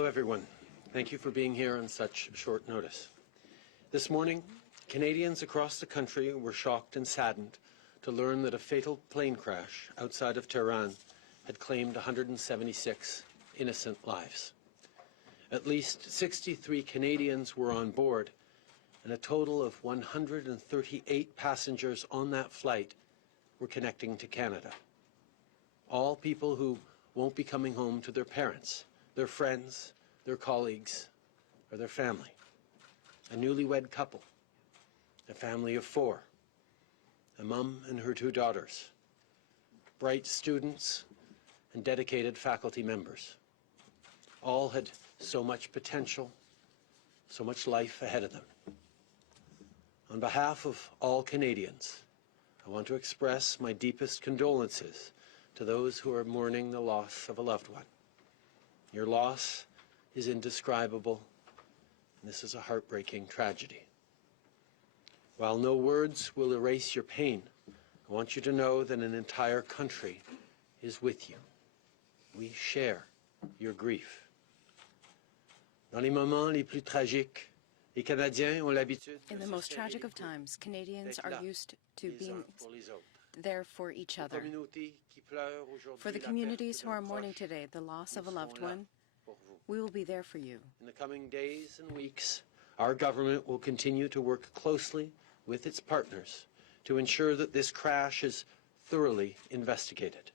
Hello, everyone. Thank you for being here on such short notice. This morning, Canadians across the country were shocked and saddened to learn that a fatal plane crash outside of Tehran had claimed 176 innocent lives. At least 63 Canadians were on board, and a total of 138 passengers on that flight were connecting to Canada. All people who won't be coming home to their parents, their friends, their colleagues, or their family. A newlywed couple, a family of 4, a mum and her 2 daughters, bright students and dedicated faculty members. All had so much potential, so much life ahead of them. On behalf of all Canadians, I want to express my deepest condolences to those who are mourning the loss of a loved one. Your loss is indescribable, and this is a heartbreaking tragedy. While no words will erase your pain, I want you to know that an entire country is with you. We share your grief. Dans les moments les plus tragiques, les Canadiens ont l'habitude. In the most tragic of times, Canadians are used to being there for each other. For the communities who are mourning today the loss of a loved one, we will be there for you. In the coming days and weeks, our government will continue to work closely with its partners to ensure that this crash is thoroughly investigated.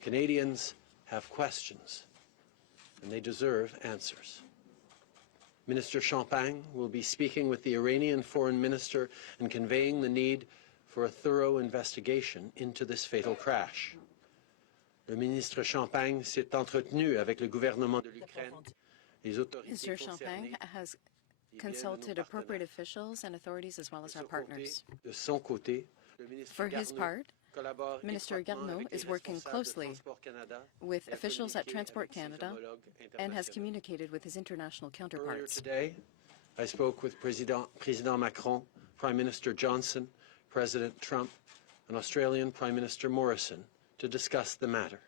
Canadians have questions, and they deserve answers. Minister Champagne will be speaking with the Iranian Foreign Minister and conveying the need for a thorough investigation into this fatal crash. Le ministre Champagne s'est entretenu avec le gouvernement de l'Ukraine. Mr. Champagne has consulted appropriate officials and authorities as well as our partners. De son côté, For his part, Minister Garneau is working closely with officials at Transport Canada and has communicated with his international counterparts. Today, I spoke with President Macron, Prime Minister Johnson, President Trump, and Australian Prime Minister Morrison to discuss the matter.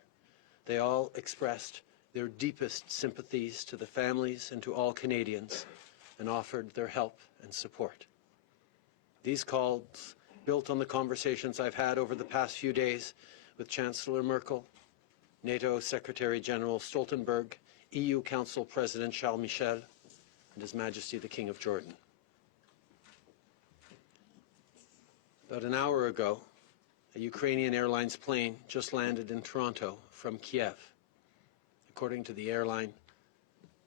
They all expressed their deepest sympathies to the families and to all Canadians and offered their help and support. These calls built on the conversations I've had over the past few days with Chancellor Merkel, NATO Secretary General Stoltenberg, EU Council President Charles Michel, and His Majesty the King of Jordan. About an hour ago, a Ukrainian Airlines plane just landed in Toronto from Kiev. According to the airline,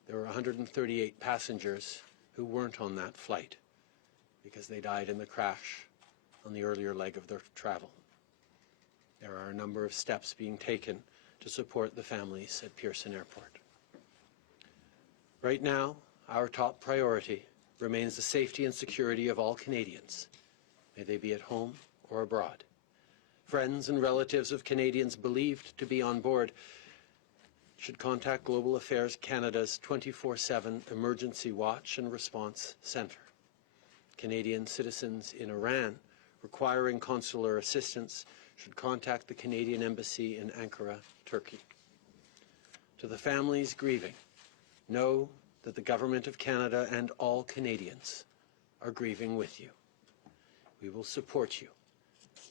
there were 138 passengers who weren't on that flight because they died in the crash on the earlier leg of their travel. There are a number of steps being taken to support the families at Pearson Airport. Right now, our top priority remains the safety and security of all Canadians, may they be at home or abroad. Friends and relatives of Canadians believed to be on board should contact Global Affairs Canada's 24/7 Emergency Watch and Response Centre. Canadian citizens in Iran requiring consular assistance should contact the Canadian Embassy in Ankara, Turkey. To the families grieving, know that the Government of Canada and all Canadians are grieving with you. We will support you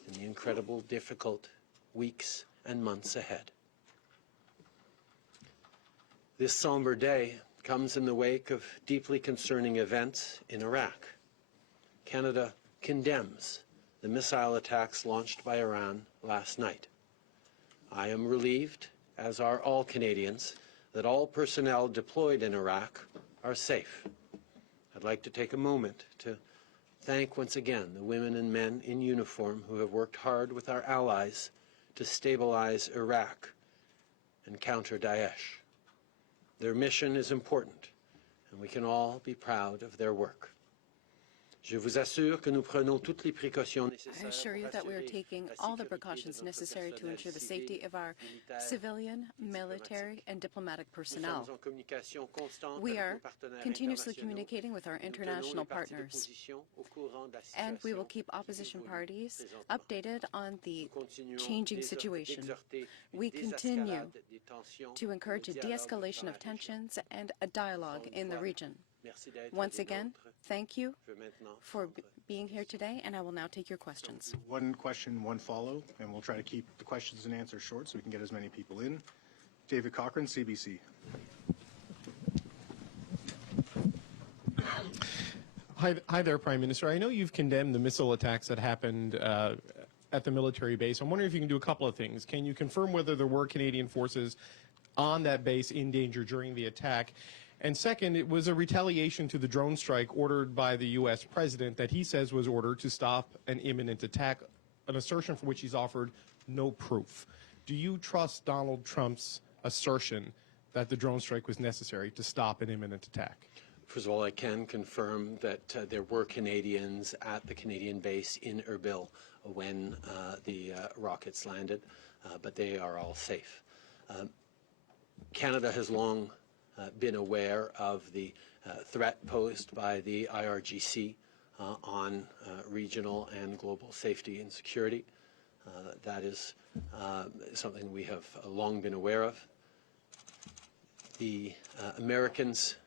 in the incredible, difficult weeks and months ahead. This somber day comes in the wake of deeply concerning events in Iraq. Canada condemns the missile attacks launched by Iran last night. I am relieved, as are all Canadians, that all personnel deployed in Iraq are safe. I'd like to take a moment to thank once again the women and men in uniform who have worked hard with our allies to stabilize Iraq and counter Daesh. Their mission is important, and we can all be proud of their work. Je vous assure que nous prenons toutes les précautions I nécessaires assure you pour that we are assurer taking la all the sécurité precautions de notre necessary to personnel ensure the civil, safety of our militaire civilian, et military, and diplomatic Nous personnel. sommes en communication constante We avec are nos partenaires continuously internationaux. communicating with our Nous tenons international les partis partners, d'opposition au courant de la and we will situation keep qui opposition évolue parties présentement. updated on the Nous continuons changing situation. d'exhorter une We continue désescalade des tensions to encourage a et le dialogue de-escalation dans of la région. tensions and a dialogue Encore une in the fois, region. merci d'être Once des again, nôtres. thank you Je vais maintenant for prendre being here today, and I will now take your questions. One question, one follow, and we'll try to keep the questions and answers short so we can get as many people in. David Cochran, CBC. Hi there, Prime Minister. I know you've condemned the missile attacks that happened at the military base. I'm wondering if you can do a couple of things. Can you confirm whether there were Canadian forces on that base in danger during the attack? And second, it was a retaliation to the drone strike ordered by the U.S. president that he says was ordered to stop an imminent attack, an assertion for which he's offered no proof. Do you trust Donald Trump's assertion that the drone strike was necessary to stop an imminent attack? First of all, I can confirm that there were Canadians at the Canadian base in Erbil when the rockets landed, but they are all safe. Canada has long been aware of the threat posed by the IRGC on regional and global safety and security. That is something we have long been aware of. The Americans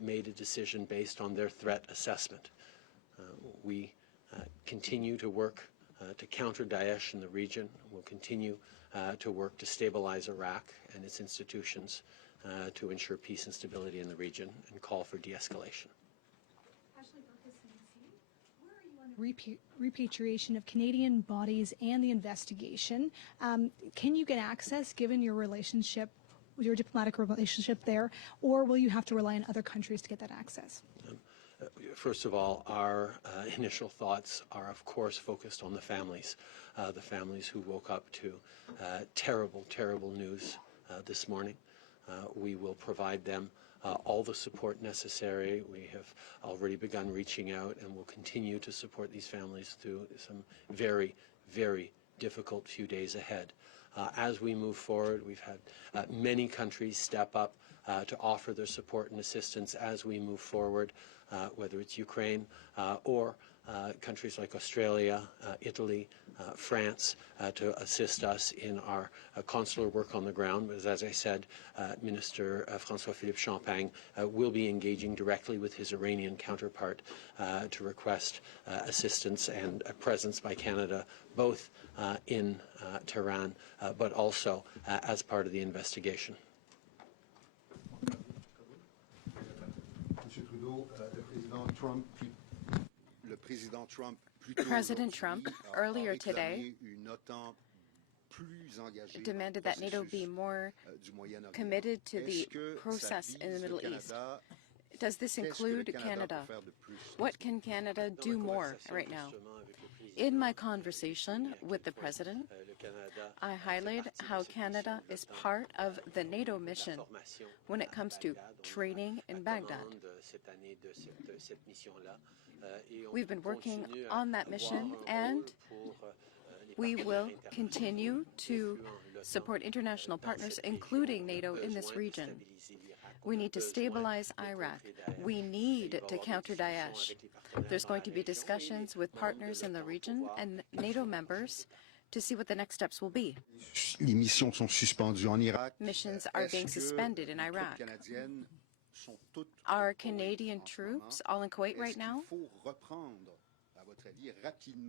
made a decision based on their threat assessment. We continue to work to counter Daesh in the region. We'll continue to work to stabilize Iraq and its institutions to ensure peace and stability in the region and call for de-escalation. Repatriation of Canadian bodies and the investigation. Can you get access given your relationship, your diplomatic relationship there, or will you have to rely on other countries to get that access? First of all, our initial thoughts are, of course, focused on the families who woke up to terrible, terrible news this morning. We will provide them all the support necessary. We have already begun reaching out and will continue to support these families through some very, very difficult few days ahead. As we move forward, we've had many countries step up to offer their support and assistance as we move forward, whether it's Ukraine or countries like Australia, Italy, France, to assist us in our consular work on the ground. But as I said, Minister François-Philippe Champagne will be engaging directly with his Iranian counterpart to request assistance and a presence by Canada, both in Tehran, but also as part of the investigation. Monsieur Trudeau, President Trump earlier today demanded that NATO be more committed to the process in the Middle East. Does this include Canada? What can Canada do more right now? In my conversation with the President, I highlighted how Canada is part of the NATO mission when it comes to training in Baghdad. We've been working on that mission, and we will continue to support international partners, including NATO, in this region. We need to stabilize Iraq. We need to counter Daesh. There's going to be discussions with partners in the region and NATO members to see what the next steps will be. Missions are being suspended in Iraq. Are Canadian troops all in Kuwait right now?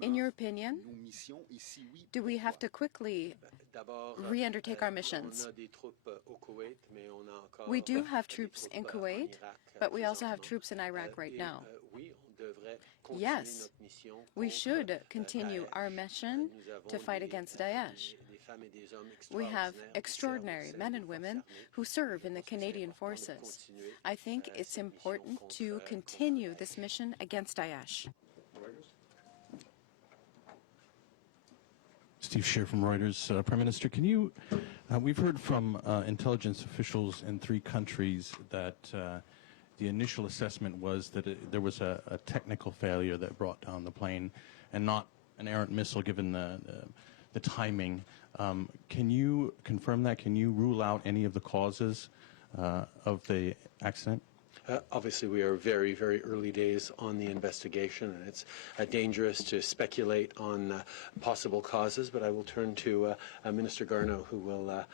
In your opinion, do we have to quickly re-undertake our missions? We do have troops in Kuwait, but we also have troops in Iraq right now. Yes, we should continue our mission to fight against Daesh. We have extraordinary men and women who serve in the Canadian forces. I think it's important to continue this mission against Daesh. Steve Scheer from Reuters. Prime Minister, can you, we've heard from intelligence officials in 3 countries that the initial assessment was that there was a technical failure that brought down the plane and not an errant missile given the timing. Can you confirm that? Can you rule out any of the causes of the accident? Obviously, we are very, very early days on the investigation, and it's dangerous to speculate on possible causes, but I will turn to Minister Garneau, who will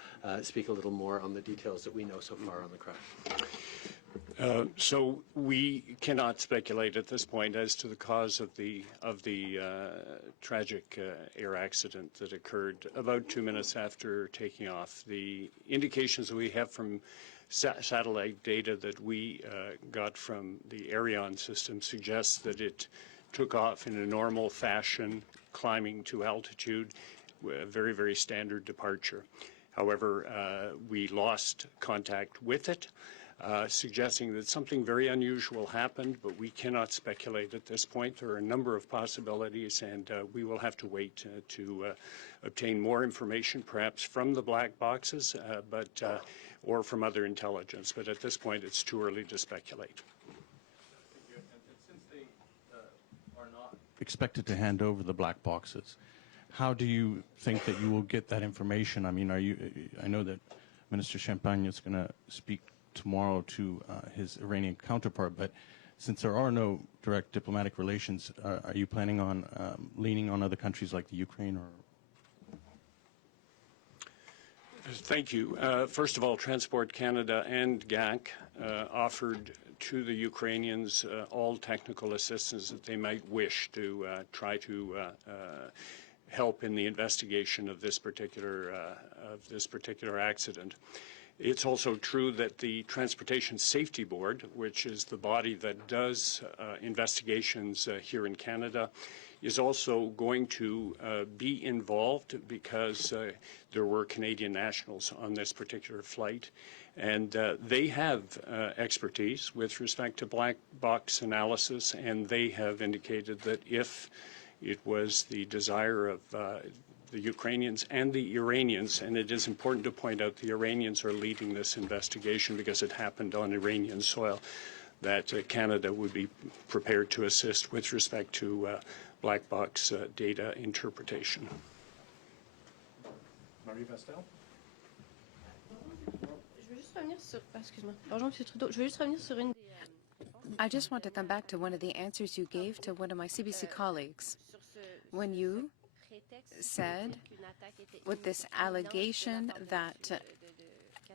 speak a little more on the details that we know so far on the crash. So we cannot speculate at this point as to the cause of the tragic air accident that occurred about 2 minutes after taking off. The indications that we have from satellite data that we got from the Ariane system suggests that it took off in a normal fashion, climbing to altitude, a very, very standard departure. However, we lost contact with it, suggesting that something very unusual happened, but we cannot speculate at this point. There are a number of possibilities, and we will have to wait to obtain more information, perhaps from the black boxes, or from other intelligence. But at this point, it's too early to speculate. Since they are not expected to hand over the black boxes, how do you think that you will get that information? I mean, I know that Minister Champagne is going to speak tomorrow to his Iranian counterpart, but since there are no direct diplomatic relations, are you planning on leaning on other countries like the Ukraine or? Thank you. First of all, Transport Canada and GAC offered to the Ukrainians all technical assistance that they might wish to try to help in the investigation of this particular accident. It's also true that the Transportation Safety Board, which is the body that does investigations here in Canada, is also going to be involved because there were Canadian nationals on this particular flight. And they have expertise with respect to black box analysis, and they have indicated that if it was the desire of the Ukrainians and the Iranians, and it is important to point out the Iranians are leading this investigation because it happened on Iranian soil, that Canada would be prepared to assist with respect to black box data interpretation. Marie Vestel? I just want to come back to one of the answers you gave to one of my CBC colleagues. When you said, with this allegation that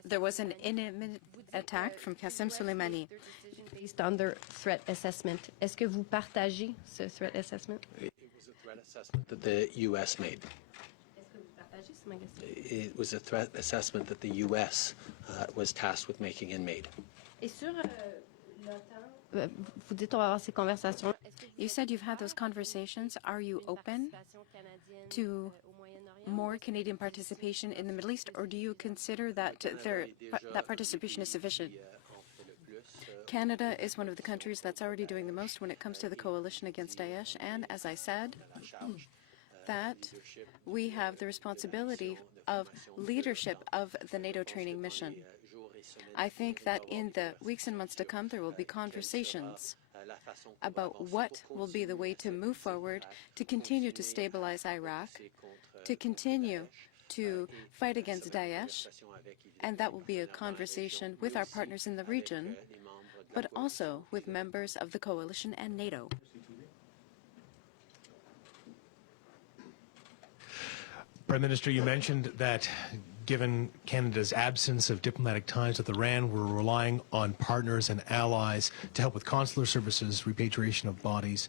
there was an imminent attack from Qasem Soleimani. Based on their threat assessment. Est-ce que vous partagez ce threat assessment? It was a threat assessment that the U.S. made. It was a threat assessment that the U.S. Was tasked with making and made. Et sur l'OTAN, vous dites on va avoir ces conversations. You said you've had those conversations. Are you open to more Canadian participation in the Middle East, or do you consider that that participation is sufficient? Canada is one of the countries that's already doing the most when it comes to the coalition against Daesh, and as I said, that we have the responsibility of leadership of the NATO training mission. I think that in the weeks and months to come, there will be conversations about what will be the way to move forward, to continue to stabilize Iraq, to continue to fight against Daesh, and that will be a conversation with our partners in the region, but also with members of the coalition and NATO. Prime Minister, you mentioned that given Canada's absence of diplomatic ties with Iran, we're relying on partners and allies to help with consular services, repatriation of bodies,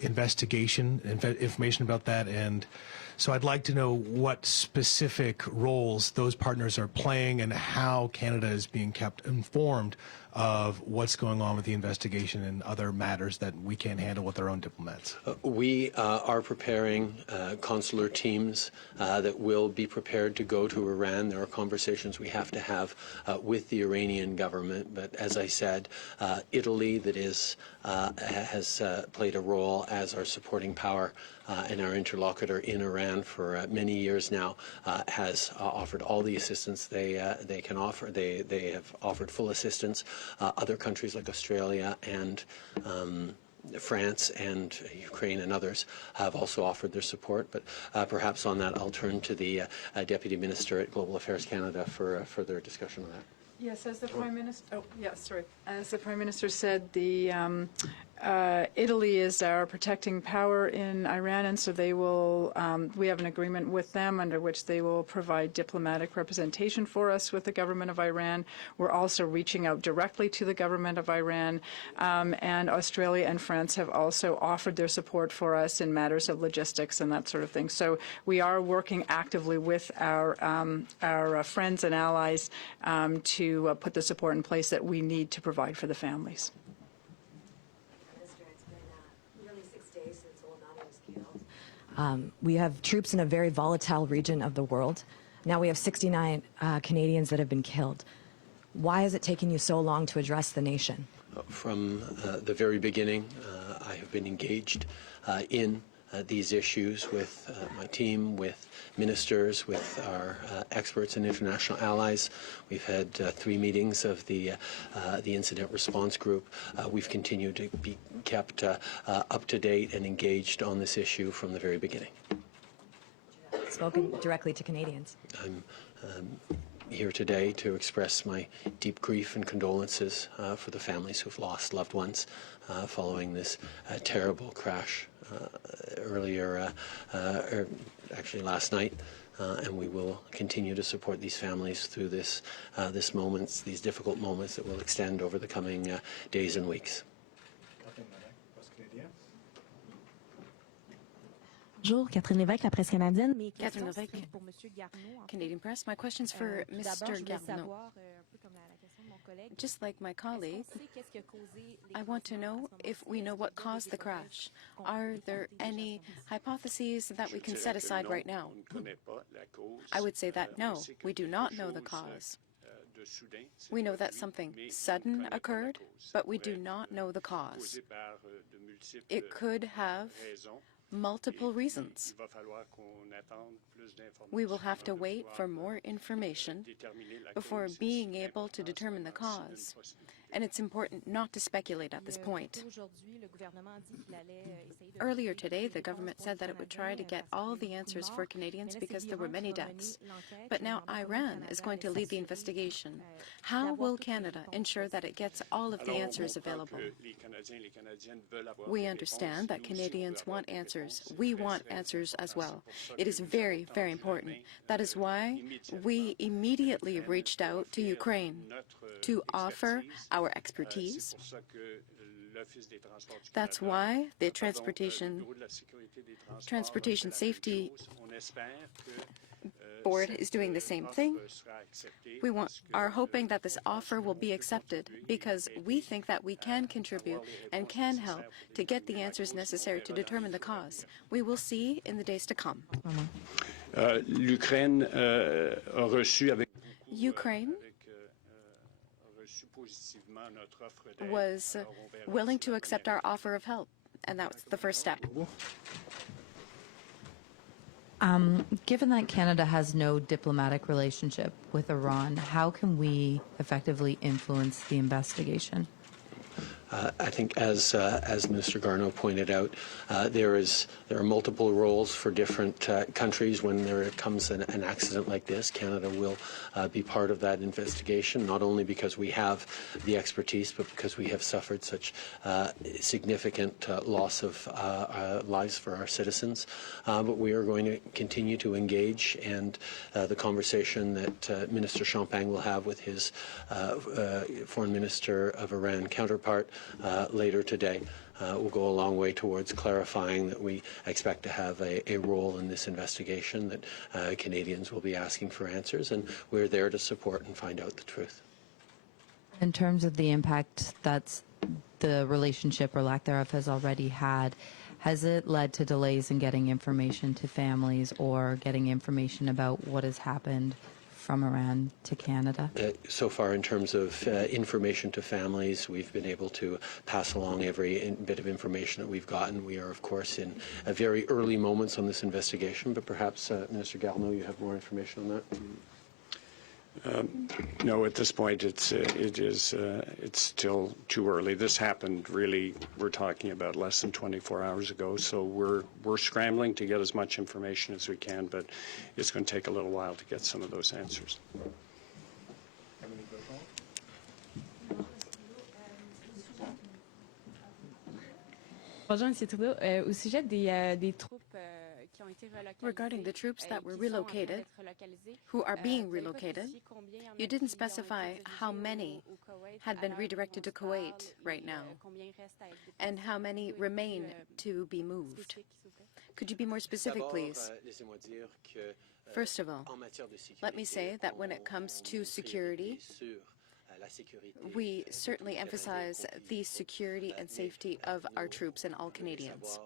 investigation, information about that. And so I'd like to know what specific roles those partners are playing and how Canada is being kept informed of what's going on with the investigation and other matters that we can't handle with our own diplomats. We are preparing consular teams that will be prepared to go to Iran. There are conversations we have to have with the Iranian government. But as I said, Italy, that is has played a role as our supporting power and our interlocutor in Iran for many years now, has offered all the assistance they can offer. They have offered full assistance. Other countries like Australia and France and Ukraine and others have also offered their support. But perhaps on that, I'll turn to the Deputy Minister at Global Affairs Canada for further discussion on that. Yes, as the Prime Minister. Oh, yeah, sorry. As the Prime Minister said, the Italy is our protecting power in Iran, and so they will. We have an agreement with them under which they will provide diplomatic representation for us with the government of Iran. We're also reaching out directly to the government of Iran, and Australia and France have also offered their support for us in matters of logistics and that sort of thing. So we are working actively with our friends and allies to put the support in place that we need to provide for the families. We have troops in a very volatile region of the world. Now we have 69 Canadians that have been killed. Why is it taking you so long to address the nation? From the very beginning, I have been engaged in these issues with my team, with ministers, with our experts and international allies. We've had 3 meetings of the incident response group. We've continued to be kept up to date and engaged on this issue from the very beginning. Spoken directly to Canadians. I'm here today to express my deep grief and condolences for the families who've lost loved ones following this terrible crash earlier, actually last night, and we will continue to support these families through these difficult moments that will extend over the coming days and weeks. Bonjour, Catherine Lévesque, la presse canadienne. Catherine Lévesque, Canadian Press. My question's for Mr. Garneau. Just like my colleague, I want to know if we know what caused the crash. Are there any hypotheses that we can set aside right now? I would say that no, we do not know the cause. We know that something sudden occurred, but we do not know the cause. It could have multiple reasons. We will have to wait for more information before being able to determine the cause. And it's important not to speculate at this point. Earlier today, the government said that it would try to get all the answers for Canadians because there were many deaths. But now Iran is going to lead the investigation. How will Canada ensure that it gets all of the answers available? We understand that Canadians want answers. We want answers as well. It is very, very important. That is why we immediately reached out to Ukraine to offer our expertise. That's why the Transportation Safety Board is doing the same thing. We are hoping that this offer will be accepted because we think that we can contribute and can help to get the answers necessary to determine the cause. We will see in the days to come. Ukraine was willing to accept our offer of help, and that's the first step. Given that Canada has no diplomatic relationship with Iran, how can we effectively influence the investigation? I think, as Minister Garneau pointed out, there are multiple roles for different countries when there comes an accident like this. Canada will be part of that investigation, not only because we have the expertise, but because we have suffered such significant loss of lives for our citizens. But we are going to continue to engage, and the conversation that Minister Champagne will have with his Foreign Minister of Iran counterpart later today will go a long way towards clarifying that we expect to have a role in this investigation, that Canadians will be asking for answers, and we're there to support and find out the truth. In terms of the impact that the relationship or lack thereof has already had, has it led to delays in getting information to families or getting information about what has happened from Iran to Canada? So far, in terms of information to families, we've been able to pass along every bit of information that we've gotten. We are, of course, in very early moments on this investigation, but perhaps, Minister Garneau, you have more information on that? No, at this point, it's still too early. This happened really, we're talking about less than 24 hours ago, so we're scrambling to get as much information as we can, but it's going to take a little while to get some of those answers. Bonjour, Monsieur Trudeau. Au sujet des troupes qui ont été relocalisées, Regarding the troops that were relocated, who are being relocated, you didn't specify how many had been redirected to Kuwait right now, and how many remain to be moved. Could you be more specific, please? First of all, let me say that when it comes to security, we certainly emphasize the security and safety of our troops and all Canadians.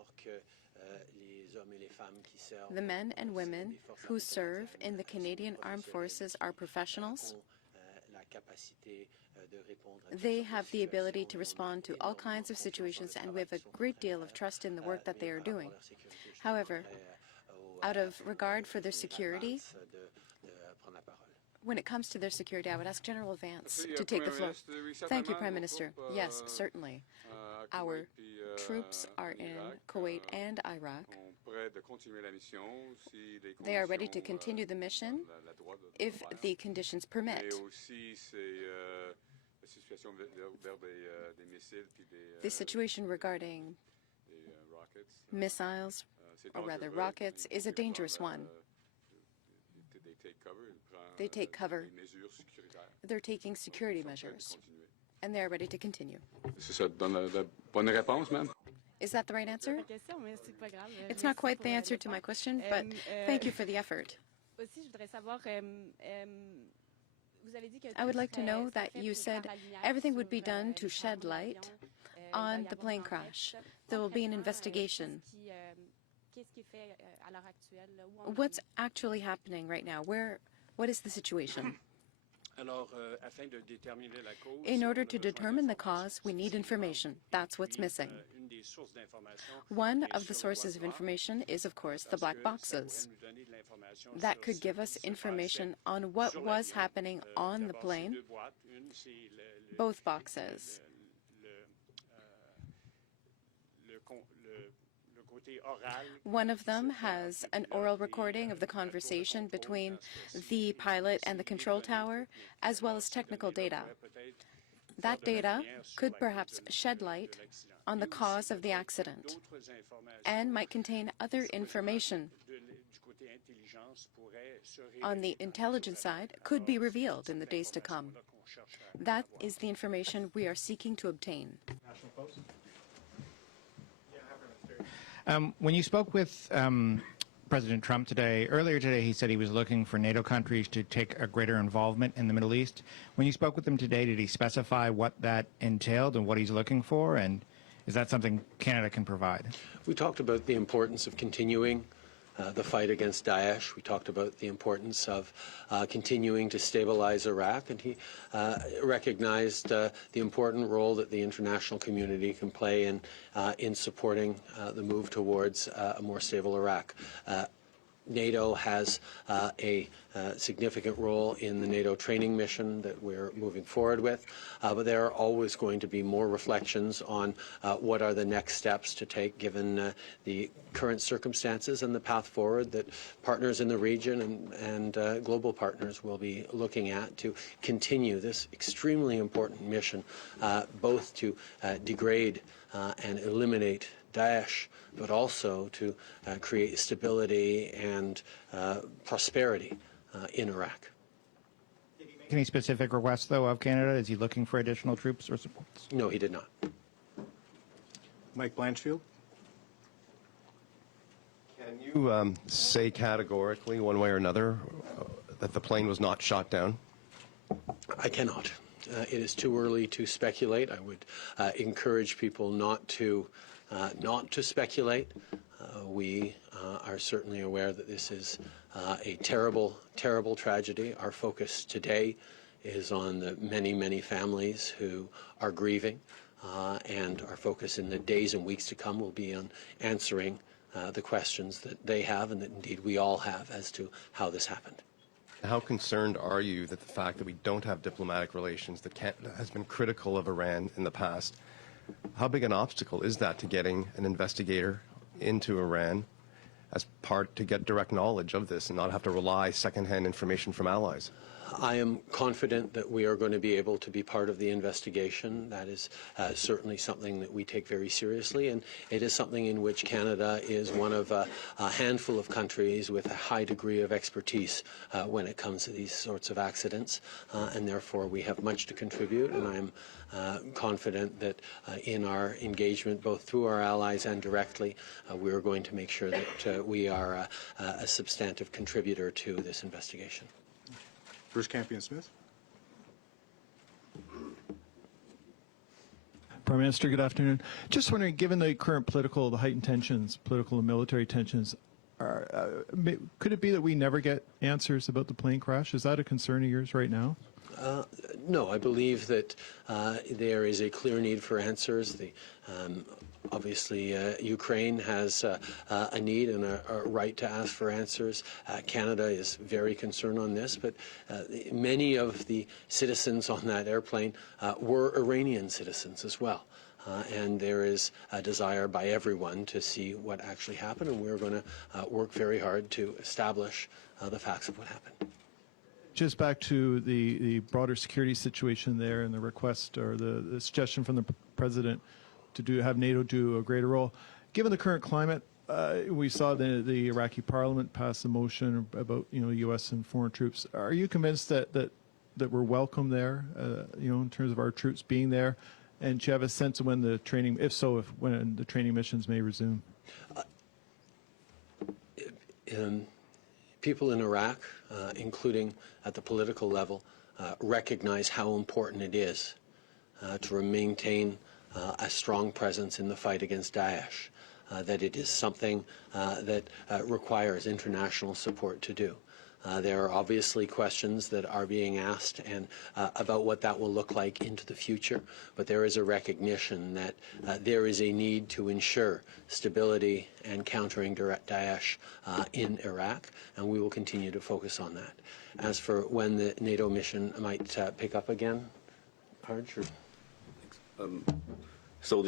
The men and women who serve in the Canadian Armed Forces are professionals. They have the ability to respond to all kinds of situations, and we have a great deal of trust in the work that they are doing. However, out of regard for their security, when it comes to their security, I would ask General Vance to take the floor. Thank you, Prime Minister. Yes, certainly. Our troops are in Kuwait and Iraq. They are ready to continue the mission if the conditions permit. The situation regarding missiles, or rather rockets, is a dangerous one. They take cover. They're taking security measures, and they're ready to continue. Is that the right answer? It's not quite the answer to my question, but thank you for the effort. I would like to know that you said everything would be done to shed light on the plane crash. There will be an investigation. What's actually happening right now? What is the situation? In order to determine the cause, we need information. That's what's missing. One of the sources of information is, of course, the black boxes. That could give us information on what was happening on the plane, both boxes. One of them has an oral recording of the conversation between the pilot and the control tower, as well as technical data. That data could perhaps shed light on the cause of the accident and might contain other information on the intelligence side could be revealed in the days to come. That is the information we are seeking to obtain. When you spoke with President Trump earlier today, he said he was looking for NATO countries to take a greater involvement in the Middle East. When you spoke with him today, did he specify what that entailed and what he's looking for? And is that something Canada can provide? We talked about the importance of continuing the fight against Daesh. We talked about the importance of continuing to stabilize Iraq, and he recognized the important role that the international community can play in supporting the move towards a more stable Iraq. NATO has a significant role in the NATO training mission that we're moving forward with, but there are always going to be more reflections on what are the next steps to take given the current circumstances and the path forward that partners in the region and global partners will be looking at to continue this extremely important mission, both to degrade and eliminate Daesh, but also to create stability and prosperity in Iraq. Any specific requests, though, of Canada? Is he looking for additional troops or supports? No, he did not. Mike Blanchfield. Can you say categorically, one way or another, that the plane was not shot down? I cannot. It is too early to speculate. I would encourage people not to not to speculate. We are certainly aware that this is a terrible, terrible tragedy. Our focus today is on the many, many families who are grieving, and our focus in the days and weeks to come will be on answering the questions that they have and that indeed we all have as to how this happened. How concerned are you that the fact that we don't have diplomatic relations, that Canada has been critical of Iran in the past, how big an obstacle is that to getting an investigator into Iran as part to get direct knowledge of this and not have to rely secondhand information from allies? I am confident that we are going to be able to be part of the investigation. That is certainly something that we take very seriously, and it is something in which Canada is one of a handful of countries with a high degree of expertise when it comes to these sorts of accidents, and therefore we have much to contribute, and I'm confident that in our engagement, both through our allies and directly, we are going to make sure that we are a substantive contributor to this investigation. Bruce Campion-Smith. Prime Minister, good afternoon. Just wondering, given the heightened tensions, political and military tensions, could it be that we never get answers about the plane crash? Is that a concern of yours right now? No, I believe that there is a clear need for answers. Obviously, Ukraine has a need and a right to ask for answers. Canada is very concerned on this, but many of the citizens on that airplane were Iranian citizens as well. And there is a desire by everyone to see what actually happened, and we're going to work very hard to establish the facts of what happened. Just back to the broader security situation there and the request or the suggestion from the President to have NATO do a greater role. Given the current climate, we saw the Iraqi Parliament pass a motion about U.S. and foreign troops. Are you convinced that we're welcome there, in terms of our troops being there? And do you have a sense of when the training, when the training missions may resume? People in Iraq, including at the political level, recognize how important it is to maintain a strong presence in the fight against Daesh, that it is something that requires international support to do. There are obviously questions that are being asked and about what that will look like into the future, but there is a recognition that there is a need to ensure stability and countering Daesh in Iraq, and we will continue to focus on that. As for when the NATO mission might pick up again, Harj? So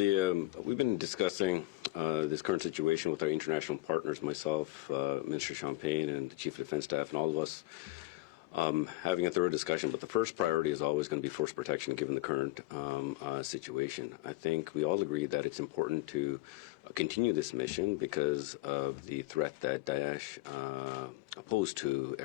we've been discussing this current situation with our international partners, myself, Minister Champagne, and the Chief of Defense Staff, and all of us having a thorough discussion. But the first priority is always going to be force protection, given the current situation. I think we all agree that it's important to continue this mission because of the threat that Daesh pose to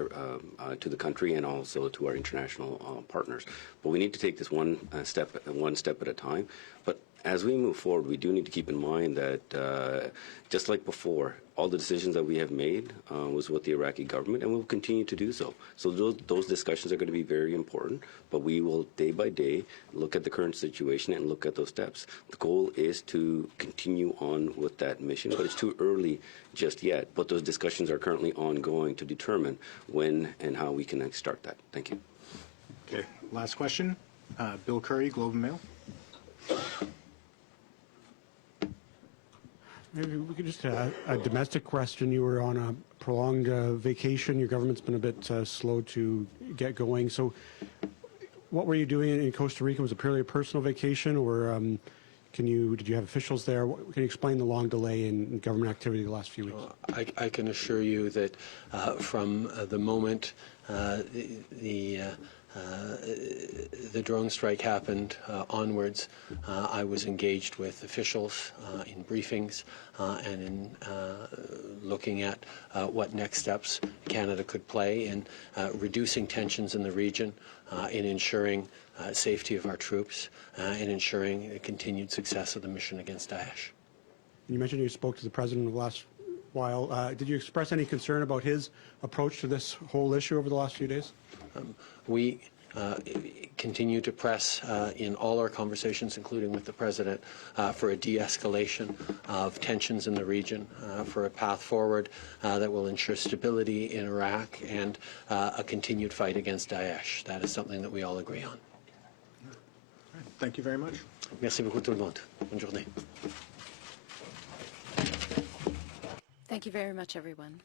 the country and also to our international partners. But we need to take this one step at a time. But as we move forward, we do need to keep in mind that just like before, all the decisions that we have made was with the Iraqi government, and we will continue to do so. So those discussions are going to be very important, but we will day by day look at the current situation and look at those steps. The goal is to continue on with that mission, but it's too early just yet. But those discussions are currently ongoing to determine when and how we can start that. Thank you. Okay, last question. Bill Curry, Globe and Mail. Maybe we could just a domestic question. You were on a prolonged vacation. Your government's been a bit slow to get going. So what were you doing in Costa Rica? Was it purely a personal vacation, or did you have officials there? Can you explain the long delay in government activity the last few weeks? I can assure you that from the moment the drone strike happened onwards, I was engaged with officials in briefings and in looking at what next steps Canada could play in reducing tensions in the region, in ensuring safety of our troops, and ensuring the continued success of the mission against Daesh. You mentioned you spoke to the President the last while. Did you express any concern about his approach to this whole issue over the last few days? We continue to press in all our conversations, including with the President, for a de-escalation of tensions in the region, for a path forward that will ensure stability in Iraq and a continued fight against Daesh. That is something that we all agree on. Thank you very much. Merci beaucoup tout le monde. Bonne journée. Thank you very much, everyone.